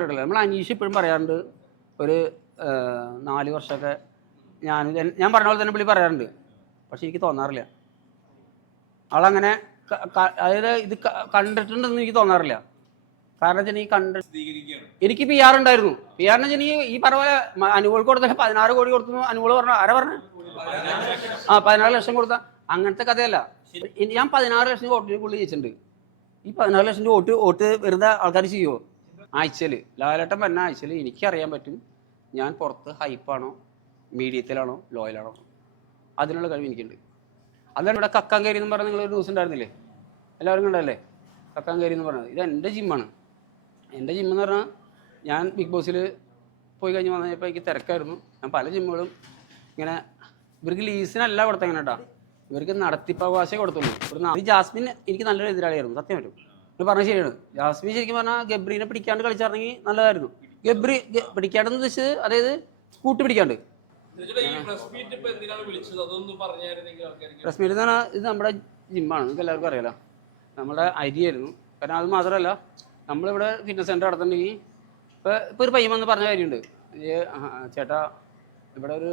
നമ്മൾ അനീഷ് ഇപ്പോഴും പറയാറുണ്ട് ഒരു 4 വർഷമൊക്കെ ഞാൻ പറഞ്ഞ പോലെ തന്നെ പുള്ളി പറയാറുണ്ട്. പക്ഷെ എനിക്ക് തോന്നാറില്ല ആളങ്ങനെ അതായത് ഇത് കണ്ടിട്ടുണ്ടെന്ന് എനിക്ക് തോന്നാറില്ല. കാരണം വെച്ചാൽ എനിക്ക് പി ആർ ഉണ്ടായിരുന്നു. പി ആറിന് വെച്ചാൽ ഈ പറഞ്ഞ പോലെ അനുകൂലക്ക് കൊടുത്ത 16 കോടി കൊടുത്തു. അനുകൂല പറഞ്ഞ ആരാ പറഞ്ഞ 14 ലക്ഷം കൊടുത്ത അങ്ങനത്തെ കഥയല്ല. ഞാൻ 16 ലക്ഷം വോട്ടിന് പുള്ളി ജയിച്ചിട്ടുണ്ട്. ഈ 14 ലക്ഷം വോട്ട് വെറുതെ ആൾക്കാർ ചെയ്യുമോ? ആഴ്ചയിൽ ലാലേട്ടൻ പറഞ്ഞ ആഴ്ചയിൽ എനിക്കറിയാൻ പറ്റും ഞാൻ പുറത്ത് ഹൈപ്പാണോ മീഡിയത്തിലാണോ ലോയലാണോ. അതിനുള്ള കഴിവ് എനിക്കുണ്ട്. അതാണ് ഇവിടെ കക്കാൻ കയറി എന്ന് പറഞ്ഞ നിങ്ങളൊരു ന്യൂസ് ഉണ്ടായിരുന്നില്ലേ, എല്ലാവരും കണ്ടല്ലേ? കക്കാൻ കയറി എന്ന് പറഞ്ഞത് ഇത് എൻ്റെ ജിമ്മാണ്. എൻ്റെ ജിമ്മെന്ന് പറഞ്ഞാൽ ഞാൻ ബിഗ് ബോസിൽ പോയി കഴിഞ്ഞ് വന്നപ്പോൾ എനിക്ക് തിരക്കായിരുന്നു. ഞാൻ പല ജിമ്മുകളും ഇങ്ങനെ ഇവർക്ക് ലീസിനല്ല കൊടുത്തെങ്ങനെ കേട്ടോ, ഇവർക്ക് നടത്തിപ്പവകാശം കൊടുത്തുള്ളൂ. ഒരു ജാസ്മിൻ എനിക്ക് നല്ലൊരു എതിരാളിയായിരുന്നു, സത്യം പറ്റും. ഇത് പറഞ്ഞത് ശരിയാണ്. ജാസ്മിൻ ശരിക്കും പറഞ്ഞാൽ ഗബ്രീനെ പിടിക്കാണ്ട് കളിച്ചായിരുന്നെങ്കിൽ നല്ലതായിരുന്നു. ഗബ്രി പിടിക്കാണ്ടെന്ന് ഉദ്ദേശിച്ചത് അതായത് കൂട്ടി പിടിക്കാണ്ട്. പ്രസ് മീറ്റ് എന്ന് പറഞ്ഞാൽ ഇത് നമ്മുടെ ജിമ്മാണ്, നിങ്ങൾക്ക് എല്ലാവർക്കും അറിയാലോ. നമ്മുടെ അരിയായിരുന്നു. കാരണം അത് മാത്രമല്ല നമ്മളിവിടെ ഫിറ്റ്നസ് സെൻ്റർ നടത്തുന്നുണ്ടെങ്കിൽ ഇപ്പോൾ ഒരു പയ്യൻ വന്ന് പറഞ്ഞ കാര്യമുണ്ട്. ചേട്ടാ ഇവിടെ ഒരു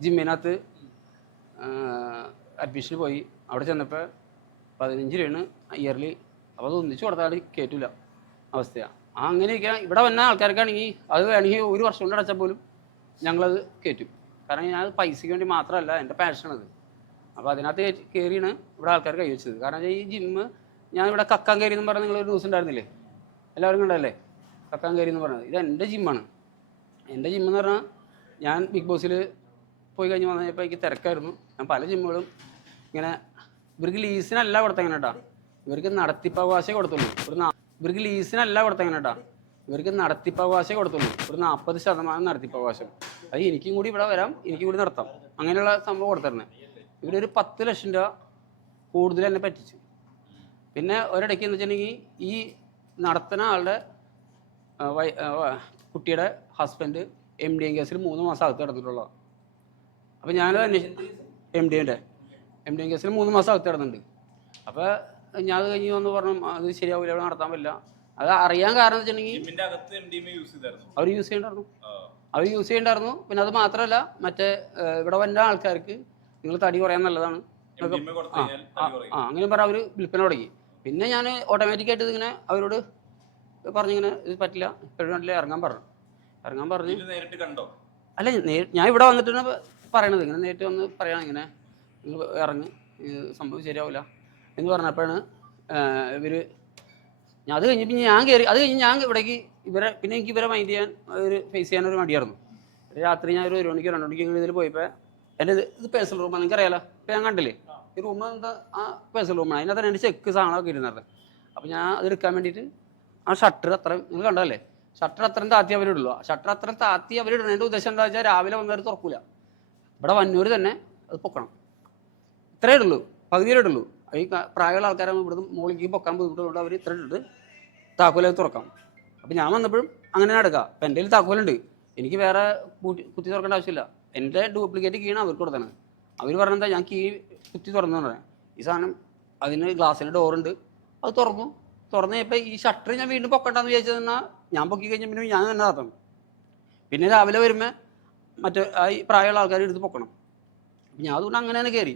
ജിമ്മിനകത്ത് അഡ്മിഷന് പോയി, അവിടെ ചെന്നപ്പോൾ 15 രൂപയാണ് ഇയർലി. അപ്പോൾ അത് ഒന്നിച്ച് കൊടുത്താൽ കയറ്റില്ല അവസ്ഥയാണ്. അങ്ങനെയൊക്കെ ഇവിടെ വന്ന ആൾക്കാർക്കാണെങ്കിൽ അത് വേണമെങ്കിൽ 1 വർഷം കൊണ്ട് അടച്ചാൽ പോലും ഞങ്ങളത് കയറ്റും. കാരണം ഞാൻ പൈസയ്ക്ക് വേണ്ടി മാത്രമല്ല, എൻ്റെ പാഷനത്. അപ്പോൾ അതിനകത്ത് കയറിയാണ് ഇവിടെ ആൾക്കാർ കൈവച്ചത്. കാരണം ഈ ജിമ്മ് ഞാൻ ഇവിടെ കക്കാൻ കയറി എന്ന് പറഞ്ഞാൽ നിങ്ങളൊരു ന്യൂസ് ഉണ്ടായിരുന്നില്ലേ, എല്ലാവരും കണ്ടല്ലേ? കക്കാൻ കയറി എന്ന് പറഞ്ഞത് ഇത് എൻ്റെ ജിമ്മാണ്. എൻ്റെ ജിമ്മെന്ന് പറഞ്ഞാൽ ഞാൻ ബിഗ് ബോസിൽ പോയി കഴിഞ്ഞ് വന്നപ്പോൾ എനിക്ക് തിരക്കായിരുന്നു. ഞാൻ പല ജിമ്മുകളും ഇങ്ങനെ ഇവർക്ക് ലീസിനല്ല കൊടുത്തെങ്ങനെ കേട്ടോ, ഇവർക്ക് നടത്തിപ്പവകാശം കൊടുത്തുള്ളൂ. ഇവർക്ക് ലീസിനല്ല കൊടുത്തെങ്ങനെ കേട്ടോ, ഇവർക്ക് നടത്തിപ്പവകാശം കൊടുത്തുള്ളൂ. ഒരു 40% നടത്തിപ്പവകാശം. അത് എനിക്കും കൂടി ഇവിടെ വരാം, എനിക്കും കൂടി നടത്താം. അങ്ങനെയുള്ള സംഭവം കൊടുത്തിരുന്നത്. ഇവരൊരു 10 ലക്ഷം രൂപ കൂടുതൽ എന്നെ പറ്റിച്ചു. പിന്നെ ഒരിടയ്ക്ക് എന്ന് വെച്ചിട്ടുണ്ടെങ്കിൽ ഈ നടത്തുന്ന ആളുടെ കുട്ടിയുടെ ഹസ്ബൻഡ് MDA കേസിൽ 3 മാസം അകത്ത് കിടന്നിട്ടുള്ളതാണ്. അപ്പോൾ ഞാൻ MDA കേസിൽ 3 മാസം അകത്ത് കിടന്നുണ്ട്. അപ്പോൾ ഞാൻ അത് കഴിഞ്ഞ് വന്ന് പറഞ്ഞു അത് ശരിയാവില്ല, അവിടെ നടത്താൻ പറ്റില്ല. അത് അറിയാൻ കാരണം എന്ന് വെച്ചിട്ടുണ്ടെങ്കിൽ അവർ യൂസ് ചെയ്യണ്ടായിരുന്നു. പിന്നെ അത് മാത്രമല്ല മറ്റേ ഇവിടെ വന്ന ആൾക്കാർക്ക് നിങ്ങൾ തടി കുറയാൻ നല്ലതാണ് അങ്ങനെ പറഞ്ഞാൽ അവർ വിൽപ്പന തുടങ്ങി. പിന്നെ ഞാൻ ഓട്ടോമാറ്റിക്കായിട്ട് ഇതിങ്ങനെ അവരോട് പറഞ്ഞിങ്ങനെ ഇത് പറ്റില്ല, ഇപ്പോഴും ഇറങ്ങാൻ പറഞ്ഞു. അല്ല ഞാൻ ഇവിടെ വന്നിട്ടാണ് പറയണത്. ഇങ്ങനെ നേരിട്ട് വന്ന് പറയണം ഇങ്ങനെ നിങ്ങൾ ഇറങ്ങി സംഭവം ശരിയാവില്ല എന്ന് പറഞ്ഞപ്പോഴാണ് ഇവർ അത് കഴിഞ്ഞപ്പോൾ അത് കഴിഞ്ഞ് ഞാൻ ഇവിടേക്ക് പിന്നെ എനിക്ക് ഇവരെ മൈൻഡ് ചെയ്യാൻ ഫേസ് ചെയ്യാനൊരു മടിയായിരുന്നു. രാത്രി ഞാൻ ഒരു 1 മണിക്കോ 2 മണിക്കോ ഇതിൽ പോയപ്പോൾ എൻ്റെ ഇത് പേഴ്സണൽ റൂമാണ്, നിങ്ങൾക്ക് അറിയാലോ. ഇപ്പോൾ ഞാൻ കണ്ടില്ലേ ഈ റൂം എന്താ ആ പേഴ്സണൽ റൂമാണ്. അതിനകത്ത് എൻ്റെ ചെക്ക് സാധനമൊക്കെ ഇരുന്നത്. അപ്പോൾ ഞാൻ അത് എടുക്കാൻ വേണ്ടിയിട്ട് ആ ഷട്ടർ അത്രയും നിങ്ങൾ കണ്ടല്ലേ, ഷട്ടർ അത്രയും താത്തി അവരിടുള്ളൂ. ഷട്ടർ അത്രയും താത്തി അവരിടുന്നതിൻ്റെ ഉദ്ദേശം എന്താ വെച്ചാൽ രാവിലെ വന്നവർ തുറക്കൂല. ഇവിടെ വന്നവർ തന്നെ അത് പൊക്കണം, ഇത്രയേ ഇടുള്ളൂ, പകുതിയേ ഇടുള്ളൂ. ഈ പ്രായമുള്ള ആൾക്കാരെ ഇവിടുന്ന് മുകളിലേക്ക് പൊക്കാൻ ബുദ്ധിമുട്ടുകൊണ്ട് അവർ ഇത്ര ഇട്ടിട്ട് താക്കോലത് തുറക്കാം. അപ്പം ഞാൻ വന്നപ്പോഴും അങ്ങനെ എടുക്കാം. അപ്പം എൻ്റെ കയ്യിൽ താക്കോലുണ്ട്, എനിക്ക് വേറെ കുത്തി തുറക്കേണ്ട ആവശ്യമില്ല. എൻ്റെ ഡ്യൂപ്ലിക്കേറ്റ് കീയാണ് അവർക്ക് കൊടുത്തത്. അവർ പറഞ്ഞെന്താ ഞാൻ കീ കുത്തി തുറന്നു പറയാം. ഈ സാധനം അതിന് ഗ്ലാസ്സിൻ്റെ ഡോറുണ്ട്, അത് തുറന്നു കഴിഞ്ഞപ്പോൾ ഈ ഷട്ടർ ഞാൻ വീണ്ടും പൊക്കണ്ടെന്ന് വിചാരിച്ചത്. എന്നാൽ ഞാൻ പൊക്കി കഴിഞ്ഞാൽ പിന്നെ ഞാൻ തന്നെ നടത്തണം. പിന്നെ രാവിലെ വരുമ്പോൾ മറ്റേ ഈ പ്രായമുള്ള ആൾക്കാർ എടുത്ത് പൊക്കണം. ഞാൻ അതുകൊണ്ട് അങ്ങനെ തന്നെ കയറി.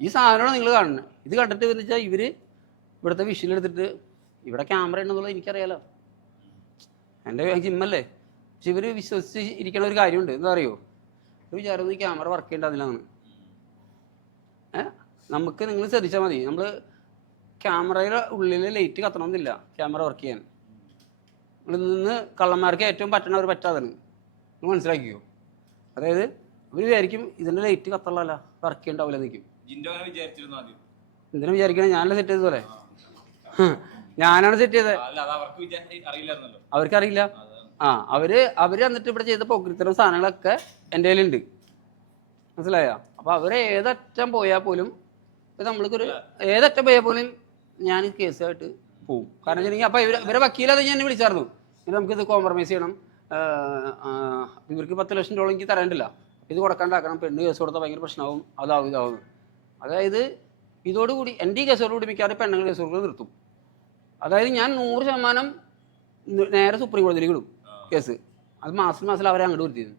ഈ സാധനമാണ് നിങ്ങൾ കാണുന്നത്. ഇത് കണ്ടിട്ട് എന്ന് വെച്ചാൽ ഇവർ ഇവിടുത്തെ വിഷയിലെടുത്തിട്ട് ഇവിടെ ക്യാമറ ഉണ്ടെന്നുള്ളത് എനിക്കറിയാലോ, എൻ്റെ ജിമ്മല്ലേ. പക്ഷെ ഇവർ വിശ്വസിച്ച് ഇരിക്കണ ഒരു കാര്യമുണ്ട്, എന്താ അറിയോ? ഒരു വിചാരം ഈ ക്യാമറ വർക്ക് ചെയ്യേണ്ടതിലാണ്. നമുക്ക് നിങ്ങൾ ശ്രദ്ധിച്ചാൽ മതി, നമ്മൾ ക്യാമറയുടെ ഉള്ളിൽ ലൈറ്റ് കത്തണമെന്നില്ല ക്യാമറ വർക്ക് ചെയ്യാൻ. നമ്മൾ നിന്ന് കള്ളന്മാർക്ക് ഏറ്റവും പറ്റണ ഒരു പറ്റാതാണ്, നിങ്ങൾ മനസ്സിലാക്കിയോ? അതായത് അവർ വിചാരിക്കും ഇതിൻ്റെ ലൈറ്റ് കത്തുള്ളതല്ല, വർക്ക് ചെയ്യണ്ടാവില്ല നിൽക്കും. എന്തിനാ വിചാരിക്കണേ? ഞാനല്ല സെറ്റ് ചെയ്തതുപോലെ, ഞാനാണ് സെറ്റ് ചെയ്തത്, അവർക്കറിയില്ല. അവര് എന്നിട്ട് ഇവിടെ ചെയ്ത പോക്കൃത്തരം സാധനങ്ങളൊക്കെ എൻ്റെ കയ്യിലുണ്ട്, മനസ്സിലായോ? അപ്പോൾ അവർ ഏതറ്റം പോയാൽ പോലും ഞാൻ കേസായിട്ട് പോവും. കാരണം വെച്ചിട്ടുണ്ടെങ്കിൽ അപ്പോൾ ഇവരെ വക്കീലത് ഞാൻ വിളിച്ചായിരുന്നു, ഇനി നമുക്കിത് കോംപ്രമൈസ് ചെയ്യണം, ഇവർക്ക് 10 ലക്ഷം രൂപ എനിക്ക് തരേണ്ടില്ല, ഇത് കൊടുക്കാണ്ടാക്കണം, പെണ്ണ് കേസ് കൊടുത്താൽ ഭയങ്കര പ്രശ്നമാവും, ഇതാവും. അതായത് ഇതോടുകൂടി എൻ്റെ ഈ കേസോടുകൂടി മിക്കവാറും പെണ്ണുങ്ങൾ കേസുകൾ നിർത്തും. അതായത് ഞാൻ 100% നേരെ സുപ്രീം കോടതിയിലേക്ക് വിടും. കേസ്. അത് മാസത്തിൽ അവരെ അങ്ങോട്ട് വരുത്തിയത്.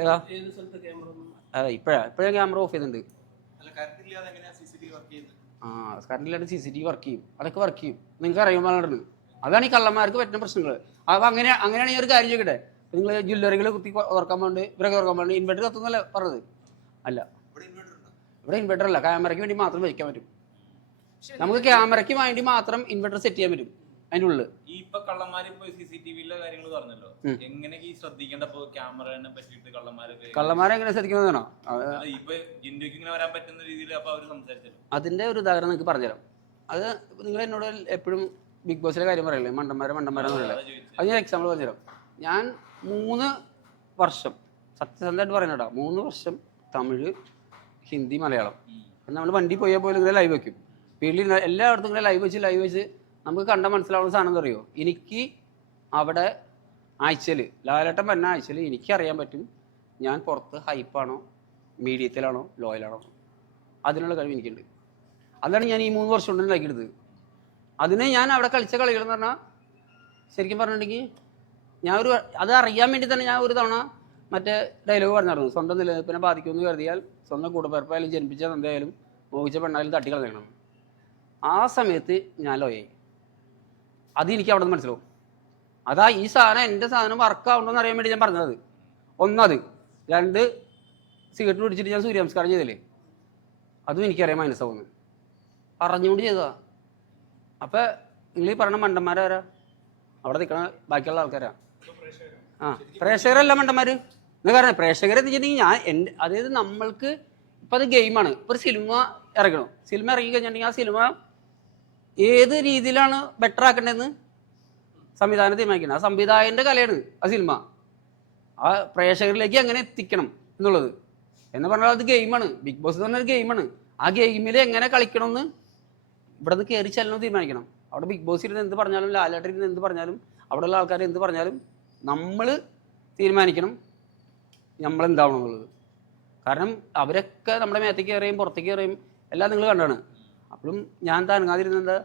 ഏതാ ഇപ്പഴാ ക്യാമറ ഓഫ് ചെയ്തിട്ടുണ്ട്. കറണ്ട് ഇല്ലാണ്ട് CCTV വർക്ക് ചെയ്യും, അതൊക്കെ വർക്ക് ചെയ്യും. നിങ്ങൾക്ക് അറിയുമ്പോൾ അതാണ് ഈ കള്ളന്മാർക്ക് പറ്റുന്ന പ്രശ്നങ്ങൾ. അപ്പോൾ അങ്ങനെയാണെങ്കിൽ ഒരു കാര്യം ചോദിക്കട്ടെ, നിങ്ങൾ ജ്വല്ലറികൾ കുത്തി തുറക്കാൻ വേണ്ടി ഇവരൊക്കെ തുറക്കാൻ വേണ്ടി ഇൻവെർട്ടർ കത്തുന്നല്ലേ പറഞ്ഞത്? അല്ല, ഇവിടെ ഇൻവെർട്ടർ അല്ല, ക്യാമറയ്ക്ക് വേണ്ടി മാത്രം വയ്ക്കാൻ പറ്റും. നമുക്ക് ക്യാമറയ്ക്ക് വേണ്ടി മാത്രം ഇൻവെർട്ടർ സെറ്റ് ചെയ്യാൻ പറ്റും അതിൻ്റെ ഉള്ളിൽ. ഇപ്പൊ കള്ളന്മാര് CCTV കാര്യങ്ങൾ പറഞ്ഞല്ലോ, എങ്ങനെയൊക്കെ ശ്രദ്ധിക്കേണ്ട ക്യാമറനെ പറ്റിയിട്ട് കള്ളന്മാരെ എങ്ങനെ ശ്രദ്ധിക്കുന്നതാണോ ഇപ്പൊ ജിൻഡോയ്ക്ക് ഇങ്ങനെ വരാൻ പറ്റുന്ന രീതിയിൽ അപ്പൊ അവര് സംസാരിച്ചല്ലോ. അതിന്റെ ഒരു ഉദാഹരണം നിങ്ങൾക്ക് പറഞ്ഞുതരാം. അത് നിങ്ങൾ എന്നോട് എപ്പോഴും ബിഗ് ബോസിലെ കാര്യം പറയല്ലേ, മണ്ടന്മാരെന്ന് പറയല്ലേ. അത് ഞാൻ എക്സാമ്പിൾ പറഞ്ഞുതരാം. ഞാൻ 3 വർഷം സത്യസന്ധമായിട്ട് പറയുന്നതാ, 3 വർഷം തമിഴ്, ഹിന്ദി, മലയാളം നമ്മൾ വണ്ടി പോയാൽ പോലും ഇങ്ങനെ ലൈവ് വയ്ക്കും. വീട്ടിൽ എല്ലായിടത്തും ഇങ്ങനെ ലൈവ് വെച്ച് നമുക്ക് കണ്ട മനസ്സിലാവുന്ന സാധനം എന്ന് അറിയോ, എനിക്ക് അവിടെ ആഴ്ചയിൽ ലാലേട്ടൻ പറഞ്ഞ ആഴ്ചയിൽ എനിക്കറിയാൻ പറ്റും ഞാൻ പുറത്ത് ഹൈപ്പാണോ മീഡിയത്തിലാണോ ലോയലാണോ. അതിനുള്ള കഴിവ് എനിക്കുണ്ട്. അതാണ് ഞാൻ ഈ 3 വർഷം കൊണ്ട് ഉണ്ടാക്കിയെടുത്തത്. അതിനെ ഞാൻ അവിടെ കളിച്ച കളികൾ എന്ന് പറഞ്ഞാൽ ശരിക്കും പറഞ്ഞിട്ടുണ്ടെങ്കിൽ അത് അറിയാൻ വേണ്ടി തന്നെ ഞാൻ ഒരു തവണ മറ്റേ ഡയലോഗ് പറഞ്ഞിരുന്നു, സ്വന്തം നിലനിൽപ്പിനെ ബാധിക്കുമെന്ന് കരുതിയാൽ സ്വന്തം കൂടപ്പിറപ്പായാലും ജനിപ്പിച്ച എന്തായാലും മോഹിച്ച പെണ്ണായാലും തട്ടിക്കളയണം. ആ സമയത്ത് ഞാൻ ലോയായി. അത് എനിക്ക് അവിടെ നിന്ന് മനസ്സിലാവും. അതാ ഈ സാധനം എൻ്റെ സാധനം വർക്കാവുണ്ടോന്ന് അറിയാൻ വേണ്ടി ഞാൻ പറഞ്ഞത്. 1 2 സിഗരറ്റ് പിടിച്ചിട്ട് ഞാൻ സൂര്യ നമസ്കാരം ചെയ്തില്ലേ, അതും എനിക്കറിയാം മനസ്സാവുന്നു, അറിഞ്ഞുകൊണ്ട് ചെയ്തതാ. അപ്പം നിങ്ങൾ ഈ പറഞ്ഞ മണ്ടന്മാരാരാ? അവിടെ നിൽക്കണ ബാക്കിയുള്ള ആൾക്കാരാ. പ്രേക്ഷകരല്ല മണ്ടന്മാർ. എന്ന് പറഞ്ഞാൽ പ്രേക്ഷകരെ വെച്ചിട്ടുണ്ടെങ്കിൽ അതായത് നമ്മൾക്ക് ഇപ്പം അത് ഗെയിമാണ്. ഇപ്പോൾ ഒരു സിനിമ ഇറങ്ങണം, സിനിമ ഇറങ്ങി കഴിഞ്ഞിട്ടുണ്ടെങ്കിൽ ആ സിനിമ ഏത് രീതിയിലാണ് ബെറ്റർ ആക്കേണ്ടതെന്ന് സംവിധാനം തീരുമാനിക്കണം. ആ സംവിധായകൻ്റെ കലയാണ് ആ സിനിമ. ആ പ്രേക്ഷകരിലേക്ക് എങ്ങനെ എത്തിക്കണം എന്നുള്ളത് എന്ന് പറഞ്ഞാൽ അത് ഗെയിമാണ്. ബിഗ് ബോസ് എന്ന് പറഞ്ഞൊരു ഗെയിമാണ്. ആ ഗെയിമിൽ എങ്ങനെ കളിക്കണമെന്ന് ഇവിടെ നിന്ന് കയറി ചെല്ലണം തീരുമാനിക്കണം. അവിടെ ബിഗ് ബോസ് ഇരുന്ന് എന്ത് പറഞ്ഞാലും, ലാലേട്ടൻ ഇരുന്ന് എന്ത് പറഞ്ഞാലും, അവിടെയുള്ള ആൾക്കാർ എന്ത് പറഞ്ഞാലും നമ്മൾ തീരുമാനിക്കണം നമ്മളെന്താവണം എന്നുള്ളത്. കാരണം അവരൊക്കെ നമ്മുടെ മേത്തേക്ക് കയറിയും പുറത്തേക്ക് കയറിയും എല്ലാം നിങ്ങൾ കണ്ടാണ്. അപ്പോഴും ഞാൻ താനങ്ങാതിരുന്നത്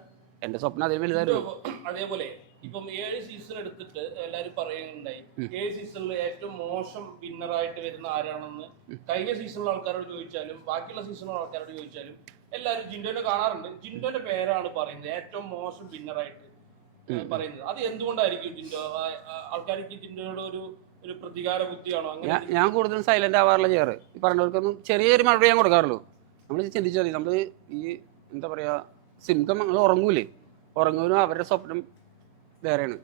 എൻ്റെ സ്വപ്നം അതിന് വലുതായിരുന്നു. അതേപോലെ ഇപ്പം 7 സീസൺ എടുത്തിട്ട് എല്ലാവരും പറയുന്നുണ്ടായി, 7 സീസണിൽ ഏറ്റവും മോശം വിന്നറായിട്ട് വരുന്ന ആരാണെന്ന് കഴിഞ്ഞ സീസണിലെ ആൾക്കാരോട് ചോദിച്ചാലും ബാക്കിയുള്ള സീസണിലെ ആൾക്കാരോട് ചോദിച്ചാലും എല്ലാവരും ജിൻഡോനെ കാണാറുണ്ട്. ജിൻഡോന്റെ പേരാണ് പറയുന്നത് ഏറ്റവും മോശം വിന്നറായിട്ട് പറയുന്നത്. അത് എന്തുകൊണ്ടായിരിക്കും? ആൾക്കാർക്ക് ജിൻഡോയുടെ ഒരു പ്രതികാര ബുദ്ധിയാണോ? അങ്ങനെ ഞാൻ കൂടുതലും സൈലന്റ് ആവാറുള്ള ചെയ്യാറ്. ഈ പറഞ്ഞവർക്കൊന്നും ചെറിയൊരു മറുപടി ഞാൻ കൊടുക്കാറുള്ളൂ. നമ്മൾ ചിന്തിച്ചാൽ മതി, നമ്മൾ ഈ എന്താ പറയുക, സിംഹം നമ്മൾ ഉറങ്ങൂലേ, ഉറങ്ങുമ്പോൾ അവരുടെ സ്വപ്നം വേറെയാണ്.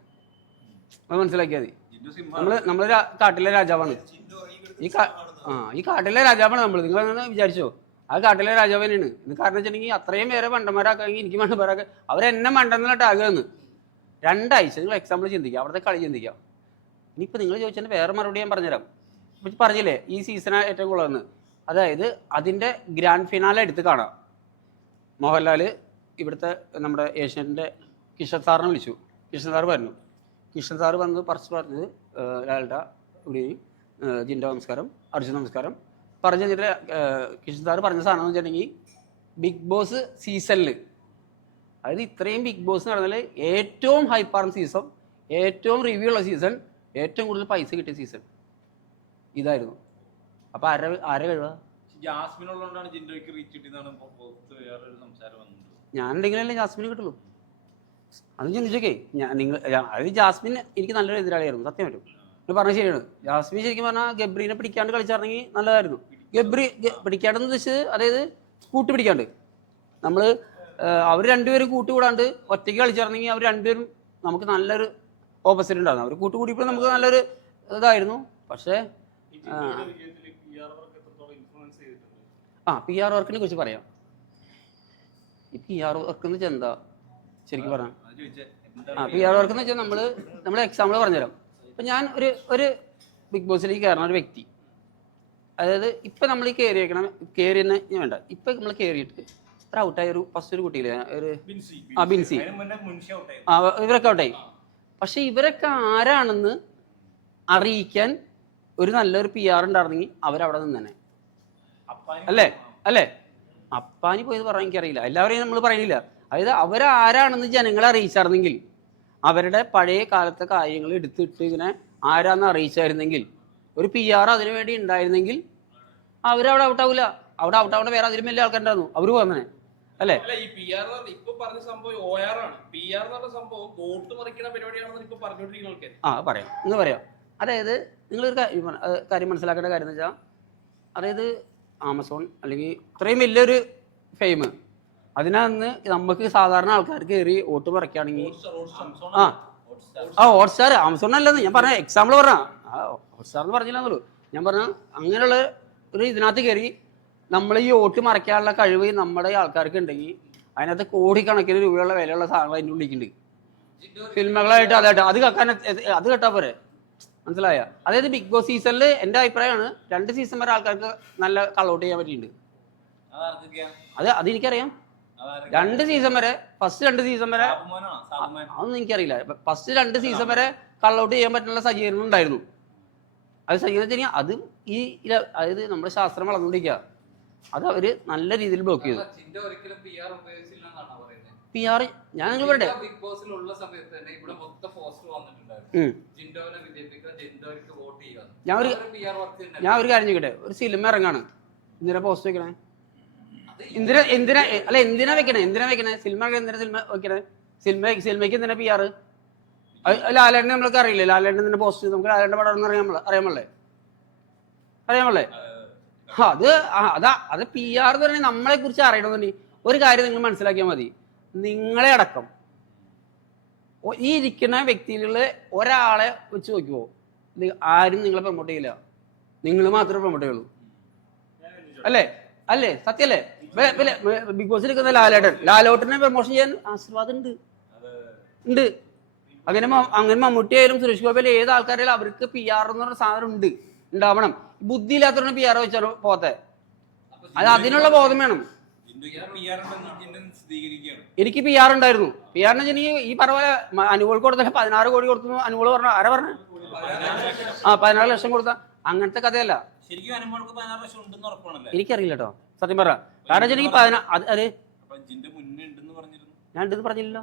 അത് മനസ്സിലാക്കിയാൽ മതി. നമ്മൾ കാട്ടിലെ രാജാവാണ്. ഈ കാട്ടിലെ രാജാവാണ് നമ്മൾ. നിങ്ങൾ വിചാരിച്ചോ ആ കാട്ടിലെ രാജാവ് തന്നെയാണ്. ഇത് കാരണം വെച്ചിട്ടുണ്ടെങ്കിൽ അത്രയും പേരെ മണ്ടന്മാരാക്കാമെങ്കിൽ എനിക്ക് മണ്ടന്മാരാക്കുക, അവരെന്നെ മണ്ടെന്നുള്ള ടാകുകയെന്ന്. 2 ആഴ്ച നിങ്ങൾ എക്സാമ്പിൾ ചിന്തിക്കുക, അവിടുത്തെ കളി ചിന്തിക്കുക. ഇനിയിപ്പോൾ നിങ്ങൾ ചോദിച്ചതിന് വേറെ മറുപടി ഞാൻ പറഞ്ഞുതരാം. ഇപ്പം പറഞ്ഞില്ലേ ഈ സീസണാണ് ഏറ്റവും കൂടുതലെന്ന്. അതായത് അതിൻ്റെ ഗ്രാൻഡ് ഫിനാലെ എടുത്ത് കാണാം. മോഹൻലാൽ ഇവിടുത്തെ നമ്മുടെ ഏഷ്യൻ്റെ കിഷൻ സാറിനെ വിളിച്ചു. കിഷൻ സാറ് പറഞ്ഞു. കിഷൻ സാറ് വന്ന് പറച്ച് പറഞ്ഞത് ലാൽഡ ഇവിടെ ജിൻഡോ നമസ്കാരം, അർജുൻ നമസ്കാരം പറഞ്ഞു കഴിഞ്ഞിട്ട് കിഷൻ സാറ് പറഞ്ഞ സാധനം എന്ന് വെച്ചിട്ടുണ്ടെങ്കിൽ ബിഗ് ബോസ് സീസണിൽ, അതായത് ഇത്രയും ബിഗ് ബോസ് നടന്നാൽ ഏറ്റവും ഹൈപ്പാർന്ന സീസൺ, ഏറ്റവും റിവ്യൂ ഉള്ള സീസൺ, ഏറ്റവും കൂടുതൽ പൈസ കിട്ടിയ സീസൺ ഇതായിരുന്നു. അപ്പോൾ ആരെ കഴിവാ? ജാസ്മിനുള്ളതുകൊണ്ടാണ് ജിൻഡോയ്ക്ക് റീച്ച് കിട്ടിയതാണ് വേറൊരു സംസാരം വന്നത്. ഞാനുണ്ടെങ്കിലല്ലേ ജാസ്മിന് കിട്ടുള്ളൂ. അത് ചിന്തിച്ചോക്കേ. അത് ജാസ്മിൻ എനിക്ക് നല്ലൊരു എതിരാളിയായിരുന്നു സത്യമായിട്ടും. പറഞ്ഞത് ശരിയാണ്. ജാസ്മിൻ ശരിക്കും പറഞ്ഞാൽ ഗബ്രീനെ പിടിക്കാണ്ട് കളിച്ചിറങ്ങി നല്ലതായിരുന്നു. ഗബ്രി പിടിക്കാണ്ടെന്ന് ഉദ്ദേശിച്ചത് അതായത് കൂട്ടി പിടിക്കാണ്ട്, നമ്മൾ അവർ രണ്ടുപേരും കൂട്ടുകൂടാണ്ട് ഒറ്റയ്ക്ക് കളിച്ചിറങ്ങി അവർ രണ്ടുപേരും നമുക്ക് നല്ലൊരു ഓപ്പോസിറ്റ് ഉണ്ടായിരുന്നു. അവർ കൂട്ടുകൂടിയപ്പോൾ നമുക്ക് നല്ലൊരു ഇതായിരുന്നു. പക്ഷേ PR വർക്കിനെ കുറിച്ച് പറയാം. ഈ PR വർക്ക് എന്ന് വെച്ചാൽ എന്താ ശരിക്കും പറയാം? PR വർക്ക് എന്ന് വെച്ചാൽ നമ്മൾ എക്സാമ്പിൾ പറഞ്ഞുതരാം. ഇപ്പം ഞാൻ ഒരു ബിഗ് ബോസിലേക്ക് കയറുന്ന ഒരു വ്യക്തി, അതായത് ഇപ്പം നമ്മൾ ഈ കയറിയെന്ന് ഞാൻ വേണ്ട, ഇപ്പം നമ്മൾ കയറിയിട്ട് ഒരു ഔട്ടായ ഫസ്റ്റ് ഒരു കുട്ടിയില്ലേ, ബിൻസി, ഇവരൊക്കെ ഔട്ടായി. പക്ഷെ ഇവരൊക്കെ ആരാണെന്ന് അറിയിക്കാൻ ഒരു നല്ലൊരു PR ഉണ്ടായിരുന്നെങ്കിൽ അവരവിടെ നിന്ന് തന്നെ അല്ലേ. അപ്പാനി പോയത് പറയാൻ എനിക്കറിയില്ല, എല്ലാവരെയും നമ്മൾ പറയുന്നില്ല. അതായത് അവരാരാണെന്ന് ജനങ്ങളെ അറിയിച്ചായിരുന്നെങ്കിൽ അവരുടെ പഴയ കാലത്തെ കാര്യങ്ങൾ എടുത്തിട്ട് ഇങ്ങനെ ആരാന്ന് അറിയിച്ചായിരുന്നെങ്കിൽ, ഒരു PR അതിനു വേണ്ടി ഉണ്ടായിരുന്നെങ്കിൽ അവരവിടെ ഔട്ടാവില്ല. അവിടെ ഔട്ടാവേണ്ട വേറെ അതിലും വലിയ ആൾക്കാരുണ്ടായിരുന്നു, അവര് വന്നേ അല്ലേ? അല്ല, ഈ PR ഇപ്പൊ പറഞ്ഞ സംഭവം OR ആണ്. PR എന്ന് പറഞ്ഞ സംഭവം വോട്ട് മറിക്കുന്ന പരിപാടിയാണെന്ന് ഇപ്പൊ പറഞ്ഞുകൊണ്ടിരിക്കുന്ന ആൾക്കാർ. പറയാം, ഇന്ന് പറയാം. അതായത് നിങ്ങളൊരു കാര്യം മനസ്സിലാക്കേണ്ട കാര്യം എന്ന് വെച്ചാൽ, അതായത് ആമസോൺ അല്ലെങ്കിൽ ഇത്രയും വലിയൊരു ഫെയിം, അതിനകത്ത് നമുക്ക് സാധാരണ ആൾക്കാർക്ക് കയറി വോട്ട് മറിക്കുകയാണെങ്കിൽ ഹോട്ട്സ്റ്റാർ, ആമസോൺ അല്ലെന്ന് ഞാൻ പറഞ്ഞ എക്സാമ്പിൾ പറഞ്ഞ ഹോട്ട്സ്റ്റാർ എന്ന് പറഞ്ഞില്ലെന്നുള്ളൂ. ഞാൻ പറഞ്ഞ അങ്ങനെയുള്ള ഒരു ഇതിനകത്ത് കയറി നമ്മൾ ഈ വോട്ട് മറിക്കാനുള്ള കഴിവ് നമ്മുടെ ആൾക്കാർക്ക് ഉണ്ടെങ്കിൽ അതിനകത്ത് കോടിക്കണക്കിന് രൂപയുള്ള വിലയുള്ള സാധനങ്ങൾ അതിൻ്റെ ഉള്ളിക്കുണ്ട്, ഫിൽമുകളായിട്ട്. അതായിട്ട് അത് കേട്ടാ പോരെ, മനസ്സിലായ? അതായത് ബിഗ് ബോസ് സീസണിൽ എൻ്റെ അഭിപ്രായമാണ് 2 സീസൺ വരെ ആൾക്കാർക്ക് നല്ല കള്ളൗട്ട് ചെയ്യാൻ പറ്റിയിട്ടുണ്ട്. അതെനിക്കറിയാം. 2 സീസൺ വരെ, ഫസ്റ്റ് 2 സീസൺ വരെ അതൊന്നും എനിക്കറിയില്ല. ഫസ്റ്റ് 2 സീസൺ വരെ കള്ളൗട്ട് ചെയ്യാൻ പറ്റുന്ന സജ്ജീകരണം ഉണ്ടായിരുന്നു. അത് സജ്ജീകരണം വെച്ചാൽ അത് അതായത് നമ്മുടെ ശാസ്ത്രം വളർന്നുകൊണ്ടിരിക്കുക, അത് അവര് നല്ല രീതിയിൽ ബ്ലോക്ക് ചെയ്തു. PR ഞാൻ നിങ്ങൾ പറയട്ടെ, ഞാൻ ഒരു കാര്യം ചോദിക്കട്ടെ, ഒരു സിനിമ ഇറങ്ങാണ്, എന്തിനാ പോസ്റ്റ് വെക്കണേ? എന്തിനാ വെക്കണേ? സിനിമ വെക്കണേ? സിനിമയ്ക്ക് എന്തിനാ PR? ലാലേട്ടനെ നമ്മൾക്ക് അറിയില്ലേ? ലാലേട്ടൻ എന്തിനാ പോസ്റ്റ്? നമുക്ക് ലാലേട്ടൻ്റെ പടം അറിയാമല്ലേ? അത് PR എന്ന് പറഞ്ഞാൽ നമ്മളെ കുറിച്ച് അറിയണമെന്നുണ്ടെങ്കിൽ ഒരു കാര്യം നിങ്ങൾ മനസ്സിലാക്കിയാൽ മതി. നിങ്ങളെ അടക്കം ഈ ഇരിക്കുന്ന വ്യക്തികളിൽ ഒരാളെ വെച്ച് നോക്കുമോ, ആരും നിങ്ങളെ പ്രൊമോട്ട് ചെയ്യില്ല, നിങ്ങൾ മാത്രമേ പ്രൊമോട്ട് ചെയ്യുള്ളൂ. അല്ലേ? സത്യല്ലേ? ബിഗ് ബോസിൽ നിൽക്കുന്ന ലാലോട്ടനെ പ്രൊമോഷൻ ചെയ്യാൻ ആശീർവാദം ഉണ്ട്. അങ്ങനെ മമ്മൂട്ടി ആയാലും സുരേഷ് ഗോപിയിലും ഏത് ആൾക്കാരായാലും അവർക്ക് PR എന്ന് പറഞ്ഞ സാധനം ഉണ്ടാവണം. ബുദ്ധി ഇല്ലാത്തവരാണ് PR വെച്ചാൽ പോത്തെ. അത് അതിനുള്ള ബോധം വേണം. എനിക്ക് PR ഉണ്ടായിരുന്നു. PR എന്ന് വെച്ചാൽ ഈ പറഞ്ഞ പോലെ അനുമോൾക്ക് കൊടുത്ത 16 കോടി കൊടുത്തു. അനുമോള് പറഞ്ഞു, ആരാ പറഞ്ഞു? 14 ലക്ഷം കൊടുത്ത അങ്ങനത്തെ കഥയല്ല. എനിക്കറിയില്ല കേട്ടോ, സത്യം പറ. കാരണം വെച്ചാൽ എനിക്ക് ഞാൻ ഉണ്ടെന്ന് പറഞ്ഞില്ലല്ലോ.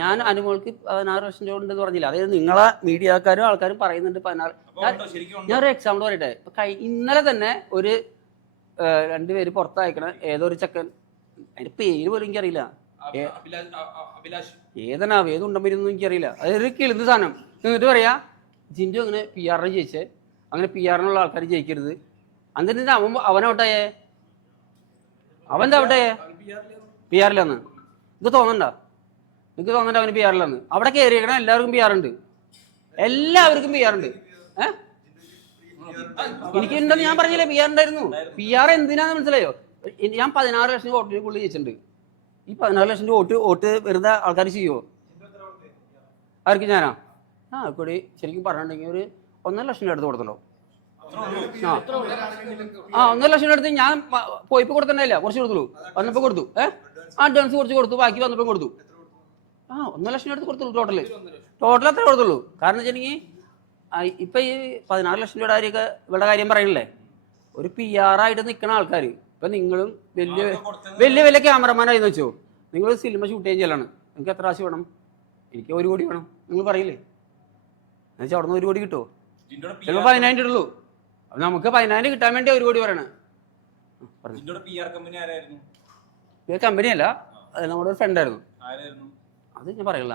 ഞാൻ അനുമോൾക്ക് 16 ലക്ഷം രൂപ ഉണ്ടെന്ന് പറഞ്ഞില്ല. അതായത് നിങ്ങളെ മീഡിയക്കാരും ആൾക്കാരും പറയുന്നുണ്ട് 16. ഞാനൊരു എക്സാമ്പിൾ പറയട്ടെ. ഇന്നലെ തന്നെ ഒരു 2 പേര് പുറത്തയക്കണ ഏതൊരു ചെക്കൻ, അതിന്റെ പേര് പോലും എനിക്കറിയില്ല, ഏതുണ്ടമ്പൊന്നും എനിക്കറിയില്ല. അതൊരു കിളുന്ന സാധനം എന്നിട്ട് പറയാ ജിൻഡു അങ്ങനെ PR ജയിച്ചേ, അങ്ങനെ PR ആൾക്കാർ ജയിക്കരുത്. എന്നിട്ട് അവനോട്ടായേ, അവൻ്റെ ഔട്ടായേ PR ഇത് തോന്നണ്ട? എനിക്ക് തോന്നണ്ട അവന് PR അവിടെ കയറിയേക്കണ എല്ലാവർക്കും PR ഉണ്ട്. എനിക്ക് ഉണ്ടെന്ന് ഞാൻ പറഞ്ഞില്ലേ, PR ഉണ്ടായിരുന്നു. PR എന്തിനാന്ന് മനസ്സിലായോ? ഞാൻ 16 ലക്ഷം വോട്ടിന് പുള്ളി ജയിച്ചിട്ടുണ്ട്. ഈ 16 ലക്ഷം വോട്ട് വെറുതെ ആൾക്കാർ ചെയ്യുമോ? ആർക്ക്? ഞാനാ കൂടി ശരിക്കും പറഞ്ഞിട്ടുണ്ടെങ്കിൽ ഒരു 1.5 ലക്ഷം രൂപ എടുത്ത് കൊടുത്തല്ലോ. 1.5 ലക്ഷം അടുത്ത് ഞാൻ പോയിപ്പോ കൊടുത്തിട്ടില്ല, കുറച്ച് കൊടുത്തുള്ളൂ. വന്നപ്പോ കൊടുത്തു, അഡ്വാൻസ് കുറച്ച് കൊടുത്തു, ബാക്കി വന്നപ്പോ കൊടുത്തു. 1.5 ലക്ഷം എടുത്ത് കൊടുത്തുള്ളൂ. ടോട്ടൽ അത്ര കൊടുത്തുള്ളൂ. കാരണം വെച്ചിട്ടുണ്ടെങ്കിൽ ഇപ്പൊ ഈ 16 ലക്ഷം രൂപയുടെ കാര്യമൊക്കെ ഇവിടെ കാര്യം പറയണില്ലേ, ഒരു PR ആയിട്ട് നിൽക്കുന്ന ആൾക്കാർ. ഇപ്പൊ നിങ്ങളും വലിയ ക്യാമറമാനായി വെച്ചോ, നിങ്ങൾ സിനിമ ഷൂട്ട് ചെയ്യാൻ ചെല്ലാണ്, നിങ്ങൾക്ക് എത്ര ആശ വേണം? എനിക്ക് 1 കോടി വേണം. നിങ്ങൾ പറയില്ലേ? എന്നുവെച്ചാൽ അവിടെ നിന്ന് 1 കോടി കിട്ടുമോ? ചിലപ്പോൾ 10,000 ഇടുള്ളൂ. അപ്പൊ നമുക്ക് 10,000 കിട്ടാൻ വേണ്ടി 1 കോടി പറയണേ. കമ്പനിയല്ല, അത് നമ്മുടെ ഒരു ഫ്രണ്ട് ആയിരുന്നു. അത് ഞാൻ പറയില്ല,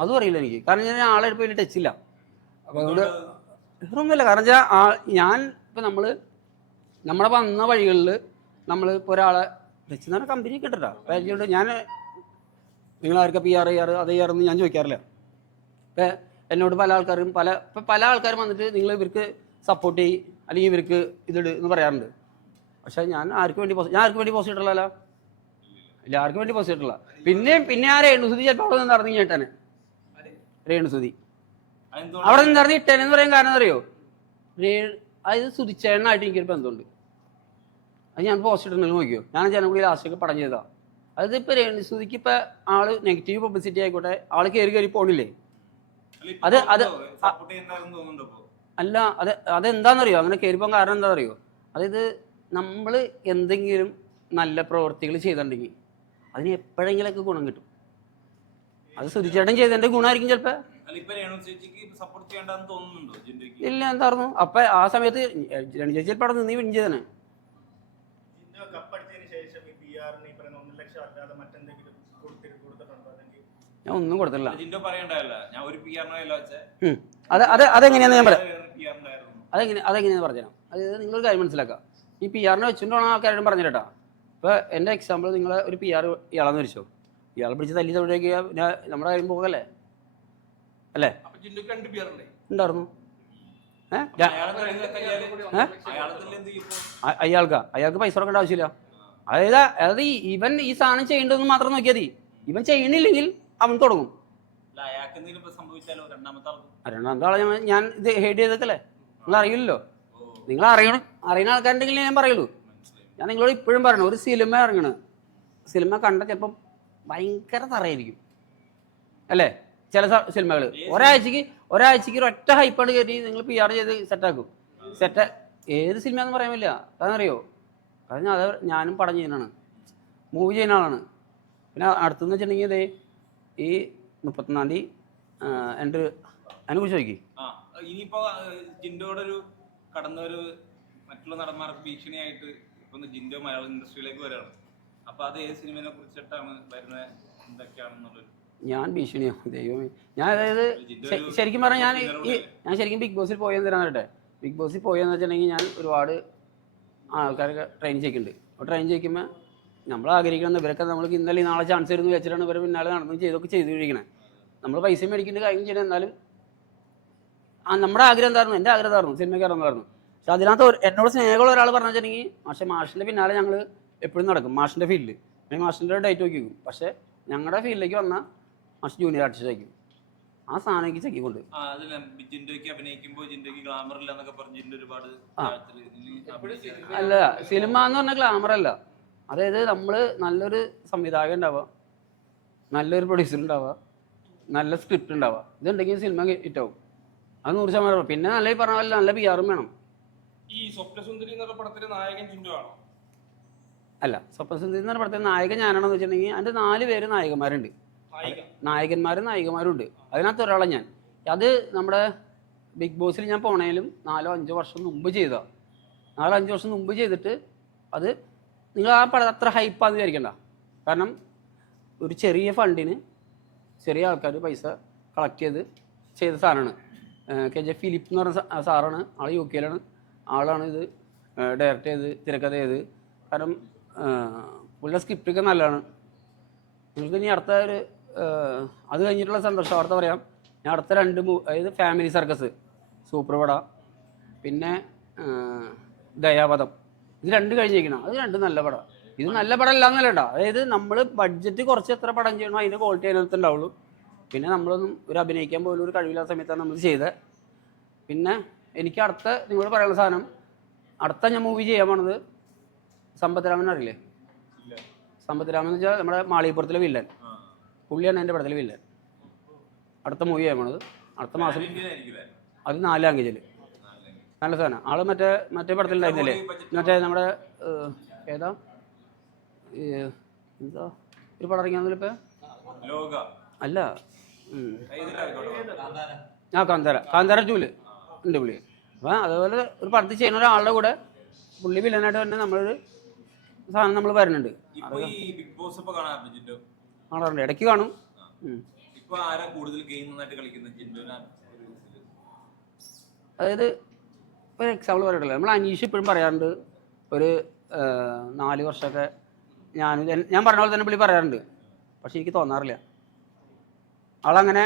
അതും അറിയില്ല എനിക്ക്. കാരണം ഞാൻ ആളെ ഇപ്പോൾ വലിയ ടച്ചില്ല. അപ്പോൾ അതുകൊണ്ട് വേറൊന്നുമില്ല. കാരണം വെച്ചാൽ ഞാൻ ഇപ്പം നമ്മളെ വന്ന വഴികളിൽ നമ്മളിപ്പോൾ ഒരാളെ ടച്ച് എന്ന് പറഞ്ഞാൽ കമ്പനി കിട്ടട്ടോ പരിചയമുണ്ട്. ഞാൻ നിങ്ങളാർക്കാ PR അത് ചെയ്യാറെന്ന് ഞാൻ ചോദിക്കാറില്ല. ഇപ്പം എന്നോട് പല ആൾക്കാരും വന്നിട്ട് നിങ്ങൾ ഇവർക്ക് സപ്പോർട്ട് ചെയ്യും അല്ലെങ്കിൽ ഇവർക്ക് ഇതിട് എന്ന് പറയാറുണ്ട്. പക്ഷെ ഞാൻ ആർക്കും വേണ്ടി പോസ്റ്റ് ഇട്ടില്ലല്ലോ, ഇല്ല, ആർക്കും വേണ്ടി പോസ്റ്റ് ഇട്ടില്ല. പിന്നെ ആ രേണുസുതി ചിലപ്പോൾ അവിടെ നിന്ന് നടന്നു കേട്ടാനെ. രേണുസുതി അവിടെ നിന്ന് നടന്ന് ഇട്ടേനെന്ന് പറയാൻ കാരണം അറിയോ? അതായത് സുതിച്ചേട്ടനായിട്ട് എനിക്കൊരു ബന്ധമുണ്ട്. അത് ഞാൻ പോസ്റ്റ് ഇട്ടുണ്ടെങ്കിൽ നോക്കിയോ, ഞാൻ ജനകൂടി ലാസ്റ്റൊക്കെ പടം ചെയ്താ. അതായത് ഇപ്പൊ രേണുസുതിക്ക് ഇപ്പൊ ആള് നെഗറ്റീവ് പബ്ലിസിറ്റി ആയിക്കോട്ടെ, ആള് കയറി പോണില്ലേ, അല്ല അതെന്താണെന്നറിയോ? അങ്ങനെ കയറിപ്പോകാൻ കാരണം എന്താണെന്നറിയോ? അതായത് നമ്മൾ എന്തെങ്കിലും നല്ല പ്രവൃത്തികൾ ചെയ്തിട്ടുണ്ടെങ്കിൽ അതിന് എപ്പോഴെങ്കിലൊക്കെ ഗുണം കിട്ടും. അത് സുധിച്ചേട്ടൻ ചെയ്തതിൻ്റെ ഗുണമായിരിക്കും ചിലപ്പോൾ. ഇല്ല, എന്തായിരുന്നു അപ്പം ആ സമയത്ത് രണ്ടു ചേച്ചി ചിലപ്പോൾ അവിടെ നിന്ന് വിൻ ചെയ്തതാണ്. ഞാൻ ഒന്നും കൊടുത്തില്ല. അതെങ്ങനെയാന്ന് ഞാൻ പറയാം. അതെങ്ങനെയാന്ന് പറഞ്ഞുതരാം. അതായത് നിങ്ങളൊരു കാര്യം മനസ്സിലാക്കുക. ഈ പി ആറിനെ വെച്ചുകൊണ്ടാണ് ആൾക്കാരോടും പറഞ്ഞു കേട്ടോ. ഇപ്പോൾ എൻ്റെ എക്സാമ്പിൾ, നിങ്ങൾ ഒരു പി ആർ ഇയാളെന്ന് വിളിച്ചോ, ഇയാളെ പിടിച്ച് തല്ലി തൊഴിലേക്ക് നമ്മുടെ കാര്യം പോകല്ലേ അല്ലേ? ഉണ്ടായിരുന്നു. അയാൾക്ക് പൈസ കൊടുക്കേണ്ട ആവശ്യമില്ല. അതായത് ഇവൻ ഈ സാധനം ചെയ്യേണ്ടതെന്ന് മാത്രം നോക്കിയാൽ മതി. ഇവൻ ചെയ്യണില്ലെങ്കിൽ അവൻ തുടങ്ങും. രണ്ടാമത്തെ ആളെ ഞാൻ ഇത് ഹെയ്ഡ് ചെയ്തേക്കല്ലേ, നിങ്ങൾ അറിയില്ലല്ലോ. നിങ്ങൾ അറിയുന്ന ആൾക്കാരുണ്ടെങ്കിൽ ഞാൻ പറയുള്ളൂ. ഞാൻ നിങ്ങളോട് ഇപ്പോഴും പറയണം, ഒരു സിനിമ ഇറങ്ങണം, സിനിമ കണ്ട ചിലപ്പം ഭയങ്കര തറയായിരിക്കും അല്ലേ? ചില സിനിമകൾ ഒരാഴ്ചക്ക് ഒരു ഒറ്റ ഹൈപ്പാണ് കയറ്റി നിങ്ങൾ പി ആർ ചെയ്ത് സെറ്റാക്കും. ഏത് സിനിമയാണെന്ന് പറയാൻ പറ്റില്ല. അതെന്നറിയോ? കാരണം അത് ഞാനും പടം ചെയ്യുന്നതാണ്, മൂവി ചെയ്യുന്ന ആളാണ്. പിന്നെ അടുത്തെന്ന് വെച്ചിട്ടുണ്ടെങ്കിൽ ഇതേ ഈ 31-ാം തീയതി എൻ്റെ അതിനെ കുറിച്ച് ചോദിക്കും. ഇനിയിപ്പോ ജിൻഡോടൊരു കടന്നൊരു മറ്റുള്ള നടന്മാർക്ക് ഭീഷണിയായിട്ട് ഇപ്പൊ ജിൻഡോ മലയാള ഇൻഡസ്ട്രിയിലേക്ക് വരികയാണ്. അപ്പൊ അത് ഏത് സിനിമയെ കുറിച്ചിട്ടാണ് വരുന്നത്, എന്തൊക്കെയാണെന്നുള്ളത്? ഞാൻ ഭീഷണിയോ? ദൈവമേ. ഞാൻ അതായത് ശരിക്കും പറഞ്ഞാൽ ഞാൻ ശരിക്കും ബിഗ് ബോസിൽ പോയെന്ന് തരാൻ വരട്ടെ. ബിഗ് ബോസിൽ പോയെന്ന് വെച്ചിട്ടുണ്ടെങ്കിൽ ഞാൻ ഒരുപാട് ആൾക്കാരൊക്കെ ട്രെയിൻ ചെയ്യിക്കുന്നുണ്ട്. അപ്പോൾ ട്രെയിൻ ചെയ്യിക്കുമ്പോൾ നമ്മൾ ആഗ്രഹിക്കണം, ഇവരൊക്കെ നമ്മൾക്ക് ഇന്നലെ നാളെ ചാൻസ് തരുന്നു വെച്ചിട്ടാണ് ഇവർ പിന്നാലെ നടന്ന് ചെയ്തുകൊണ്ടിരിക്കണേ. നമ്മൾ പൈസ മേടിക്കേണ്ട കാര്യം ചെയ്യണം. എന്നാലും നമ്മുടെ ആഗ്രഹം എന്തായിരുന്നു, എൻ്റെ ആഗ്രഹം എന്തായിരുന്നു സിനിമയ്ക്ക് ഇറങ്ങുമായിരുന്നു. പക്ഷെ അതിനകത്ത് എന്നോട് സ്നേഹമുള്ള ഒരാൾ പറഞ്ഞു വെച്ചിട്ടുണ്ടെങ്കിൽ, പക്ഷേ മാഷിൻ്റെ പിന്നാലെ ഞങ്ങൾ എപ്പോഴും നടക്കും, മാഷിൻ്റെ ഫീൽഡിൽ. അല്ലെങ്കിൽ മാഷിൻ്റെ ഡേറ്റ് നോക്കി വയ്ക്കും. പക്ഷേ ഞങ്ങളുടെ ഫീൽഡിലേക്ക് വന്നാൽ മാഷ് ജൂനിയർ ആർട്ടിസ്റ്റ് ആയിരിക്കും. ആ സാധനം ചെക്കിക്കൊണ്ട് അല്ല, സിനിമ എന്ന് പറഞ്ഞാൽ ഗ്ലാമർ അല്ല. അതായത് നമ്മൾ നല്ലൊരു സംവിധായകൻ ഉണ്ടാവുക, നല്ലൊരു പ്രൊഡ്യൂസർ ഉണ്ടാവുക, നല്ല സ്ക്രിപ്റ്റ് ഉണ്ടാവുക. ഇതുണ്ടെങ്കിൽ സിനിമ ഹിറ്റാവും. അത് 100%. പിന്നെ നല്ല ഈ പറഞ്ഞ പോലെ നല്ല പി ആറും വേണം. ഈ സ്വപ്നസുന്ദരി എന്ന പടത്തിലെ നായകൻ ജിൻഡോ ആണോ? അല്ല, സ്വപ്നസുന്ദരി എന്ന പടത്തിലെ നായകൻ ഞാനാണെന്ന് വെച്ചിട്ടുണ്ടെങ്കിൽ അതിൻ്റെ 4 പേര് നായകന്മാരുണ്ട്, നായികമാരും ഉണ്ട്. അതിനകത്ത് ഒരാളെ ഞാൻ. അത് നമ്മുടെ ബിഗ് ബോസിൽ ഞാൻ പോണേലും 4-5 വർഷം മുമ്പ് ചെയ്തതാണ്. 4-5 വർഷം മുമ്പ് ചെയ്തിട്ട് അത് നിങ്ങൾ ആ പടം അത്ര ഹൈപ്പാന്ന് വിചാരിക്കണ്ട. കാരണം ഒരു ചെറിയ ഫണ്ടിന് ചെറിയ ആൾക്കാർ പൈസ കളക്ട് ചെയ്ത സാധനമാണ്. KJ ഫിലിപ്പ് എന്ന് പറഞ്ഞ സാറാണ്, ആൾ UK യിലാണ്. ആളാണ് ഇത് ഡയറക്റ്റ് ചെയ്ത് തിരക്കഥ ചെയ്ത്. കാരണം പുള്ളിയുടെ സ്ക്രിപ്റ്റൊക്കെ നല്ലതാണ്. നിങ്ങൾക്ക് ഇനി അടുത്ത ഒരു അത് കഴിഞ്ഞിട്ടുള്ള സന്തോഷ വാർത്ത പറയാം. ഞാൻ അടുത്ത 2 അതായത് ഫാമിലി സർക്കസ് സൂപ്പർ പട, പിന്നെ ദയാവധം, ഇത് 2 കഴിഞ്ഞിരിക്കണം. അത് 2 നല്ല പടം. ഇത് നല്ല പടം അല്ലാന്നല്ല കേട്ടോ. അതായത് നമ്മൾ ബഡ്ജറ്റ് കുറച്ച് എത്ര പടം ചെയ്യണോ അതിൻ്റെ ക്വാളിറ്റി അതിനകത്ത് ഉണ്ടാവുള്ളൂ. പിന്നെ നമ്മളൊന്നും ഒരു അഭിനയിക്കാൻ പോലും ഒരു കഴിവില്ലാത്ത സമയത്താണ് നമ്മൾ ചെയ്തത്. പിന്നെ എനിക്ക് അടുത്ത നിങ്ങളോട് പറയാനുള്ള സാധനം, അടുത്ത ഞാൻ മൂവി ചെയ്യാൻ പോണത് സമ്പത്ത് അറിയില്ലേ? സമ്പത്ത് രാമൻ എന്ന് വെച്ചാൽ നമ്മുടെ മാളികപ്പുറത്തിലെ വില്ലൻ, പുള്ളിയാണ് എൻ്റെ പടത്തിലെ വില്ലൻ. അടുത്ത മൂവി ചെയ്യാൻ പോണത് അടുത്ത മാസം. അത് 4 ലാംഗ്വേജിൽ നല്ല സാധനം. ആള് മറ്റേ പടത്തിലുണ്ടായിരുന്നില്ലേ, മറ്റേ നമ്മുടെ ഏതാ എന്താ ഒരു പടം ഇറങ്ങിയാന്നല്ലോ ഇപ്പം, അല്ല കാന്താര 2 ഉണ്ട് പുള്ളി. അപ്പം അതുപോലെ ഒരു പടത്തിൽ ചെയ്യുന്ന ഒരാളുടെ കൂടെ പുള്ളി വില്ലനായിട്ട് തന്നെ നമ്മളൊരു സാധനം നമ്മൾ വരുന്നുണ്ട്. കാണാറുണ്ട്, ഇടയ്ക്ക് കാണും. അതായത് ഒരു എക്സാമ്പിൾ പറയട്ടല്ലോ, നമ്മൾ അനീഷ് ഇപ്പോഴും പറയാറുണ്ട്. ഒരു 4 വർഷമൊക്കെ ഞാൻ പറഞ്ഞ പോലെ തന്നെ പുള്ളി പറയാറുണ്ട്. പക്ഷെ എനിക്ക് തോന്നാറില്ല ആളങ്ങനെ.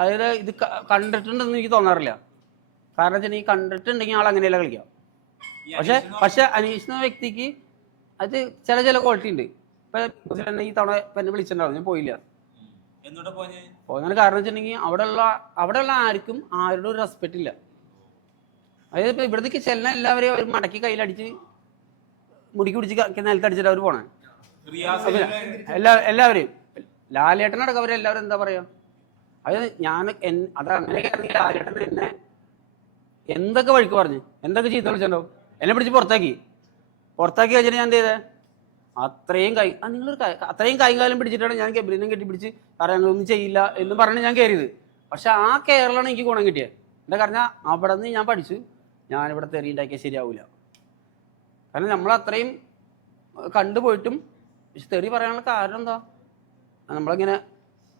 അതായത് ഇത് കണ്ടിട്ടുണ്ടെന്ന് എനിക്ക് തോന്നാറില്ല. കാരണം വെച്ചാൽ ഈ കണ്ടിട്ടുണ്ടെങ്കിൽ ആൾ അങ്ങനെയല്ല കളിക്കാം. പക്ഷെ അനീഷ് എന്ന വ്യക്തിക്ക് അത് ചില ക്വാളിറ്റി ഉണ്ട്. ഇപ്പം തന്നെ ഈ തവണ എന്നെ വിളിച്ചിട്ടുണ്ടാവും, ഞാൻ പോയില്ല. പോകാൻ കാരണം വെച്ചിട്ടുണ്ടെങ്കിൽ അവിടെയുള്ള ആർക്കും ആരുടെ ഒരു റെസ്പെക്റ്റ് ഇല്ല. അതായത് ഇപ്പം ഇവിടത്തേക്ക് ചെല്ലാൻ എല്ലാവരെയും അവർ മടക്കി കയ്യിലടിച്ച് മുടിക്ക് പിടിച്ച് നിലത്തടിച്ചിട്ട് അവർ പോണേ. എല്ലാവരെയും ലാലേട്ടനടക്കം അവരെല്ലാവരും എന്താ പറയുക, അതായത് അതങ്ങനെയൊക്കെയാണെങ്കിൽ ലാലേട്ടൻ എന്നെ എന്തൊക്കെ വഴിക്ക് പറഞ്ഞ് എന്തൊക്കെ ചീത്ത വിളിച്ചിട്ടുണ്ടാവും. എന്നെ പിടിച്ച് പുറത്താക്കി കഴിഞ്ഞിട്ട് ഞാൻ എന്ത് ചെയ്തേ, അത്രയും അത്രയും കൈകാലം പിടിച്ചിട്ടാണ് ഞാൻ ഗബ്രീനെ കെട്ടിപ്പിടിച്ച് കാര്യങ്ങളൊന്നും ചെയ്യില്ല എന്ന് പറഞ്ഞ് ഞാൻ കയറിയത്. പക്ഷെ ആ കയറലാണ് എനിക്ക് ഗുണം കിട്ടിയത്. എന്താ കാരണം അവിടെ നിന്ന് ഞാൻ പഠിച്ചു ഞാനിവിടെ തെറി ഉണ്ടാക്കിയാൽ ശരിയാവില്ല. കാരണം നമ്മൾ അത്രയും കണ്ടുപോയിട്ടും തെറി പറയാനുള്ള കാരണം എന്താ, നമ്മളിങ്ങനെ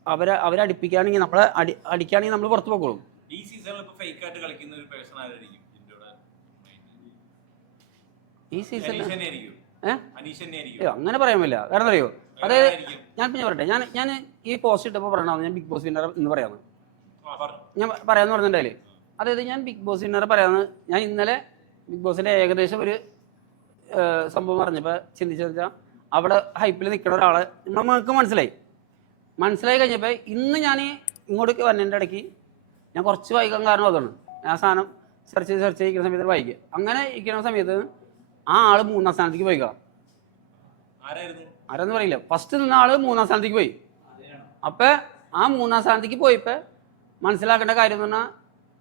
അവരെ അടിപ്പിക്കുകയാണെങ്കിൽ നമ്മളെ അടിക്കുകയാണെങ്കിൽ നമ്മൾ പുറത്ത് പോയിക്കോളും. ഈ സീസണിൽ ഇപ്പൊ ഫേക്ക് ആയിട്ട് കളിക്കുന്ന ഒരു പേഴ്സൺ ആരായിരിക്കും? ഈ സീസണിൽ അങ്ങനെ പറയാൻ പറ്റില്ല. കാരണം അറിയോ, അതായത് ഞാൻ പിന്നെ പറയട്ടെ, ഞാൻ ഈ പോസ്റ്റ് ഇട്ടപ്പോൾ പറയണത് ഞാൻ ബിഗ് ബോസ് വിന്നർ എന്ന് പറയാമെന്ന് ഞാൻ പറയാമെന്ന് പറഞ്ഞിട്ടുണ്ടായില്ലേ. അതായത് ഞാൻ ബിഗ് ബോസ് വിന്നർ പറയാമെന്ന് ഞാൻ ഇന്നലെ ബിഗ് ബോസിന്റെ ഏകദേശം ഒരു സംഭവം പറഞ്ഞപ്പോൾ ചിന്തിച്ചെന്ന് വെച്ചാൽ അവിടെ ഹൈപ്പിൽ നിൽക്കുന്ന ഒരാളെ നമുക്ക് മനസ്സിലായി കഴിഞ്ഞപ്പോൾ ഇന്ന് ഞാൻ ഇങ്ങോട്ട് വന്നതിൻ്റെ ഇടയ്ക്ക് ഞാൻ കുറച്ച് വൈകാൻ കാരണം അതാണ്. ആ സാധനം സെർച്ച് ചെയ്യിക്കുന്ന സമയത്ത് വൈകുക. അങ്ങനെ ഇരിക്കുന്ന സമയത്ത് ആ ആള് 3-ാം സ്ഥാനത്തേക്ക് പോയിക്ക. ആരെന്ന് പറയില്ല. ഫസ്റ്റ് നിന്ന ആള് 3-ാം സ്ഥാനത്തേക്ക് പോയി. അപ്പൊ ആ 3-ാം സ്ഥാനത്തേക്ക് പോയപ്പോ മനസ്സിലാക്കേണ്ട കാര്യം എന്ന് പറഞ്ഞാൽ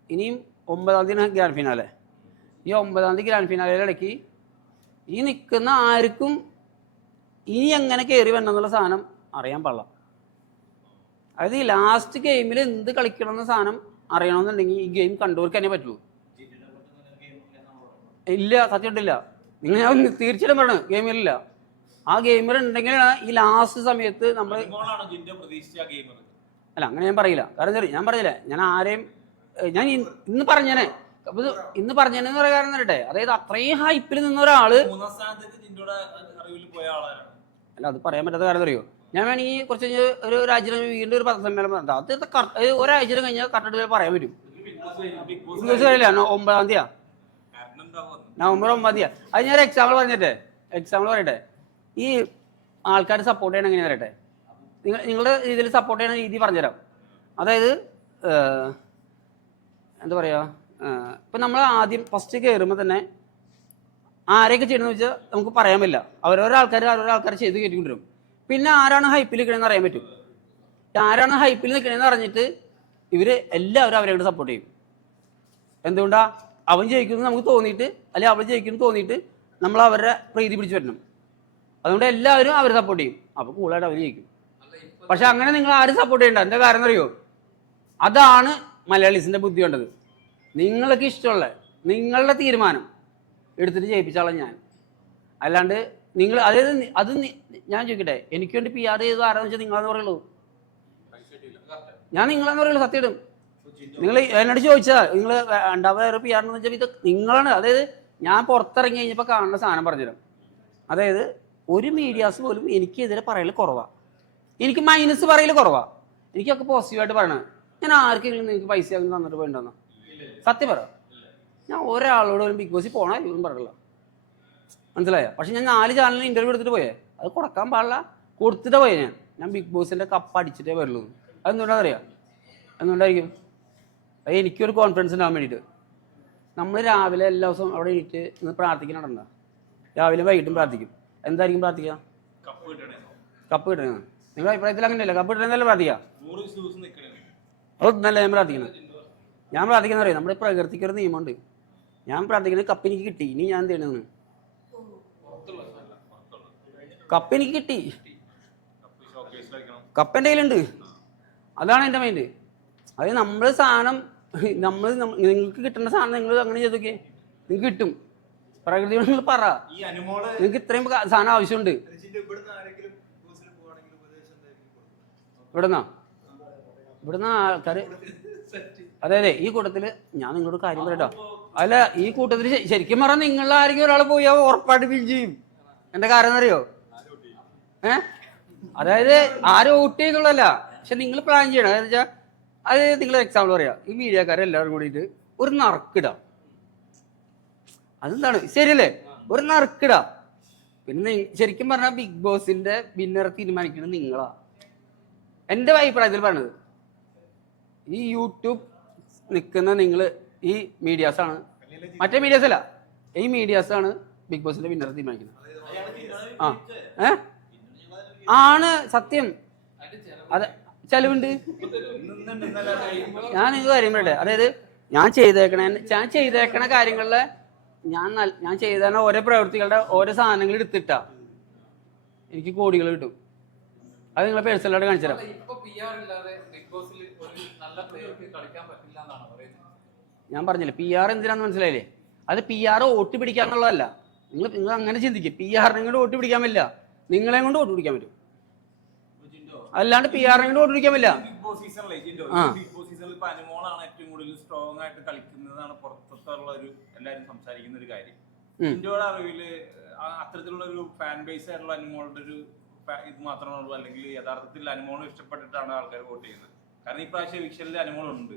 ഇനിയും 9-ാം തീയതി ഗ്രാൻഡ് ഫിനാലെ. ഈ 9-ാം തീയതി ഗ്രാൻഡ് ഫിനാലയുടെ ഇടയ്ക്ക് ഈ നിൽക്കുന്ന ആർക്കും ഇനി എങ്ങനെ കയറി വരണമെന്നുള്ള സാധനം അറിയാൻ പാടില്ല. അതായത് ഈ ലാസ്റ്റ് ഗെയിമിൽ എന്ത് കളിക്കണമെന്ന സാധനം അറിയണമെന്നുണ്ടെങ്കിൽ ഈ ഗെയിം കണ്ടവർക്ക് തന്നെ പറ്റുള്ളൂ. ഇല്ല, സത്യമായിട്ടില്ല. നിങ്ങൾ ഞാൻ തീർച്ചയായിട്ടും പറയണത് ഗെയിമിലില്ല. ആ ഗെയിമർ ഉണ്ടെങ്കിലാണ് ഈ ലാസ്റ്റ് സമയത്ത് നമ്മൾ അല്ല അങ്ങനെ ഞാൻ പറയില്ല. കാരണം ഞാൻ പറഞ്ഞില്ല, ഞാൻ ആരെയും ഇന്ന് പറഞ്ഞേനെ എന്ന് പറയാൻ കാരണം തരട്ടെ. അതായത് അത്രയും ഹൈപ്പിൽ നിന്ന ഒരാള് അല്ല അത് പറയാൻ പറ്റാത്ത കാര്യം അറിയോ. ഞാൻ വേണമെങ്കിൽ കുറച്ച് ഒരു രാജ്യം വീണ്ടും ഒരു പത്രസമ്മേളനം പറഞ്ഞത് അത് ഒരാഴ്ച കഴിഞ്ഞാൽ കറക്റ്റ് പറയാൻ പറ്റും. കഴിയില്ല. 9-ാം തീയതിയാ, നവംബർ 9-ാം തീയതി. അത് ഞാൻ എക്സാമ്പിൾ പറയട്ടെ. ഈ ആൾക്കാർ സപ്പോർട്ട് ചെയ്യണം എങ്ങനെ പറയട്ടെ. നിങ്ങളുടെ രീതിയിൽ സപ്പോർട്ട് ചെയ്യണ രീതി പറഞ്ഞുതരാം. അതായത് എന്താ പറയുക, ഇപ്പം നമ്മൾ ആദ്യം ഫസ്റ്റ് കയറുമ്പോൾ തന്നെ ആരെയൊക്കെ ചെയ്യണമെന്ന് വെച്ചാൽ നമുക്ക് പറയാൻ പറ്റില്ല. ഓരോരോ ആൾക്കാർ ചെയ്ത് കയറ്റിക്കൊണ്ടിരും. പിന്നെ ആരാണ് ഹൈപ്പിൽ നിൽക്കണമെന്ന് അറിയാൻ പറ്റും. ആരാണ് ഹൈപ്പിൽ നിൽക്കണമെന്ന് അറിഞ്ഞിട്ട് ഇവർ എല്ലാവരും അവരെ സപ്പോർട്ട് ചെയ്യും. എന്തുകൊണ്ടാ, അവൻ ജയിക്കുന്നു നമുക്ക് തോന്നിയിട്ട് അല്ലെങ്കിൽ അവൾ ജയിക്കുന്നു തോന്നിയിട്ട് നമ്മൾ അവരുടെ പ്രീതി പിടിച്ച് വരണം. അതുകൊണ്ട് എല്ലാവരും അവരെ സപ്പോർട്ട് ചെയ്യും. അപ്പോൾ കൂടുതലായിട്ട് അവർ ജയിക്കും. പക്ഷെ അങ്ങനെ നിങ്ങൾ ആരും സപ്പോർട്ട് ചെയ്യണ്ട. എന്താ കാരണം അറിയോ, അതാണ് മലയാളീസിന്റെ ബുദ്ധി വേണ്ടത്. നിങ്ങൾക്ക് ഇഷ്ടമുള്ള നിങ്ങളുടെ തീരുമാനം എടുത്തിട്ട് ജയിപ്പിച്ചാളാം ഞാൻ. അല്ലാണ്ട് നിങ്ങൾ അതായത് അത് ഞാൻ ചോദിക്കട്ടെ, എനിക്ക് വേണ്ടി PR ചെയ്തു ആരാന്ന് വെച്ചാൽ നിങ്ങളെന്ന് പറയുള്ളൂ. ഞാൻ നിങ്ങളെന്ന് പറയുള്ളൂ. സത്യം ഇടും. നിങ്ങൾ എന്നോട് ചോദിച്ചാൽ നിങ്ങൾ വേറെ PR എന്ന് വെച്ചാൽ ഇത് നിങ്ങളാണ്. അതായത് ഞാൻ പുറത്തിറങ്ങി കഴിഞ്ഞപ്പോൾ കാണുന്ന സാധനം പറഞ്ഞുതരാം. അതായത് ഒരു മീഡിയാസ് പോലും എനിക്കെതിരെ പറയൽ കുറവാണ്. എനിക്ക് മൈനസ് പറയൽ കുറവാണ്. എനിക്കൊക്കെ പോസിറ്റീവായിട്ട് പറയണത്. ഞാൻ ആർക്കെങ്കിലും നിങ്ങൾക്ക് പൈസ അങ്ങനെ തന്നിട്ട് പോയിട്ടുണ്ടെന്നാ സത്യം പറ. ഞാൻ ഒരാളോട് ഒരു ബിഗ് ബോസിൽ പോകണ ഇവരും പറയില്ല, മനസ്സിലായ. പക്ഷെ ഞാൻ 4 ചാനലിന് ഇന്റർവ്യൂ എടുത്തിട്ട് പോയേ. അത് കൊടുക്കാൻ പാടില്ല, കൊടുത്തിട്ടേ പോയേ. ഞാൻ ബിഗ് ബോസിന്റെ കപ്പ് അടിച്ചിട്ടേ വരുള്ളൂ. അതെന്തുകൊണ്ടാണെന്നറിയാം. എന്തുകൊണ്ടായിരിക്കും? അത് എനിക്കൊരു കോൺഫിഡൻസ് ഉണ്ടാകാൻ വേണ്ടിയിട്ട്. നമ്മൾ രാവിലെ എല്ലാ ദിവസവും അവിടെ എണീറ്റ് ഇന്ന് പ്രാർത്ഥിക്കണുണ്ട. രാവിലെ വൈകിട്ടും പ്രാർത്ഥിക്കും. എന്തായിരിക്കും പ്രാർത്ഥിക്കുക? കപ്പ് കിട്ടണേ. നിങ്ങളുടെ അഭിപ്രായത്തിൽ അങ്ങനെയല്ല, കപ്പ് കിട്ടണമെന്നല്ല പ്രാർത്ഥിക്കുക. അതൊന്നല്ല ഞാൻ പ്രാർത്ഥിക്കുന്നത്. ഞാൻ പ്രാർത്ഥിക്കുന്ന അറിയാം, നമ്മുടെ പ്രകൃതിക്ക് ഒരു നിയമമുണ്ട്. ഞാൻ പ്രാർത്ഥിക്കുന്നത് കപ്പ് എനിക്ക് കിട്ടി, ഇനി ഞാൻ എന്ത് ചെയ്യണമെന്ന്. കപ്പ് എനിക്ക് കിട്ടി, കപ്പ് എൻ്റെ കയ്യിലുണ്ട്. അതാണ് എൻ്റെ മൈൻഡ്. അത് നമ്മൾ സാധനം നിങ്ങൾക്ക് കിട്ടുന്ന സാധനം നിങ്ങൾ അങ്ങനെ ചെയ്തൊക്കെ നിങ്ങൾക്ക് കിട്ടും. പ്രകൃതിയോട് നിങ്ങൾ പറ, നിങ്ങൾക്ക് ഇത്രയും സാധനം ആവശ്യമുണ്ട്. ഇവിടുന്ന് ആൾക്കാർ അതെ ഈ കൂട്ടത്തില് ഞാൻ നിങ്ങളോട് കാര്യം പറയട്ടോ. അല്ല, ഈ കൂട്ടത്തില് ശരിക്കും പറഞ്ഞാൽ നിങ്ങളിൽ ആരെങ്കിലും ഒരാൾ പോയാൽ ഉറപ്പായിട്ട് ഫീൽ ചെയ്യും. എന്താ കാരണം അറിയോ? അതായത് ആരും വോട്ട് ചെയ്യുന്നുള്ളതല്ല, പക്ഷെ നിങ്ങൾ പ്ലാൻ ചെയ്യണം. അതെന്ന് വെച്ചാൽ അത് നിങ്ങൾ എക്സാമ്പിൾ പറയാം, ഈ മീഡിയക്കാരെല്ലാവരും കൂടിയിട്ട് ഒരു നറുക്കിടാം. അതെന്താണ് ശരിയല്ലേ? ഒരു നറുക്കിടാം. പിന്നെ ശരിക്കും പറഞ്ഞാൽ ബിഗ് ബോസിന്റെ വിന്നറെ തീരുമാനിക്കുന്നത് നിങ്ങളാ. എൻ്റെ അഭിപ്രായത്തിൽ പറഞ്ഞത് ഈ യൂട്യൂബ് നിൽക്കുന്ന നിങ്ങൾ ഈ മീഡിയാസാണ്, മറ്റേ മീഡിയാസ് അല്ല, ഈ മീഡിയാസാണ് ബിഗ് ബോസിന്റെ വിന്നറെ തീരുമാനിക്കുന്നത്. ആണ് സത്യം. അതെ, ചെലവുണ്ട്. ഞാൻ ഇത് കാര്യം പറയട്ടെ. അതായത് ഞാൻ ചെയ്തേക്കണ കാര്യങ്ങളിലെ ഞാൻ ചെയ്ത ഓരോ പ്രവൃത്തികളുടെ ഓരോ സാധനങ്ങൾ എടുത്തിട്ടാ. എനിക്ക് കോടികൾ കിട്ടും. അത് നിങ്ങളെ പേഴ്സണലായിട്ട് കാണിച്ചു തരാം. ഞാൻ പറഞ്ഞില്ലേ PR എന്തിനാന്ന് മനസ്സിലായില്ലേ? അത് PR വോട്ട് പിടിക്കാന്നുള്ളതല്ല. നിങ്ങൾ അങ്ങനെ ചിന്തിക്കും. PR-നെ കൊണ്ട് വോട്ട് പിടിക്കാൻ പറ്റില്ല, നിങ്ങളെ കൊണ്ട് വോട്ട് പിടിക്കാൻ പറ്റും. അല്ലാണ്ട് PR-നെ കൊണ്ട് വോട്ട് പിടിക്കാൻ പറ്റില്ല. ബിഗ് ബോസ് സീസണിലെ ബിഗ് ബോസ് സീസണിൽ ഇപ്പൊ അനുമോളാണ് ഏറ്റവും കൂടുതൽ സ്ട്രോങ് ആയിട്ട് കളിക്കുന്നതാണ് പുറത്തുള്ള ഒരു എല്ലാവരും സംസാരിക്കുന്ന ഒരു കാര്യം. ജിൻഡോയുടെ അറിവില് അത്തരത്തിലുള്ള ഒരു ഫാൻ ബേസ് ആയിട്ടുള്ള അനുമോളുടെ ഒരു ഇത് മാത്രമേ ഉള്ളൂ, അല്ലെങ്കിൽ യഥാർത്ഥത്തിൽ അനുമോളെ ഇഷ്ടപ്പെട്ടിട്ടാണ് ആൾക്കാർ വോട്ട് ചെയ്യുന്നത്? കാരണം ഈ പ്രാവശ്യം വിഷനിൽ അനുമോളുണ്ട്.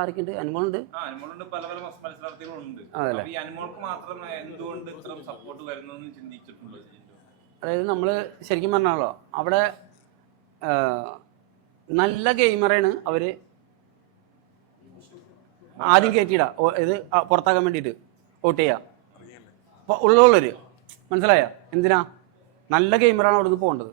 ആരൊക്കെയുണ്ട്? അനുമോളുണ്ട്, പല പല മത്സരാർത്ഥികളുണ്ട്. ഈ അനുമോൾക്ക് മാത്രം എന്തുകൊണ്ട് ഇത്ര സപ്പോർട്ട് വരുന്നതെന്ന് ചിന്തിച്ചിട്ടുണ്ടോ? അതായത് നമ്മൾ ശരിക്കും പറഞ്ഞാലോ, അവിടെ നല്ല ഗെയിമറാണ് അവര് ആദ്യം കയറ്റിയിടാ ഇത് പുറത്താക്കാൻ വേണ്ടിയിട്ട് വോട്ട് ചെയ്യുക ഉള്ളവര്. മനസ്സിലായ? എന്തിനാ? നല്ല ഗെയിമറാണ് അവിടെ നിന്ന് പോകേണ്ടത്.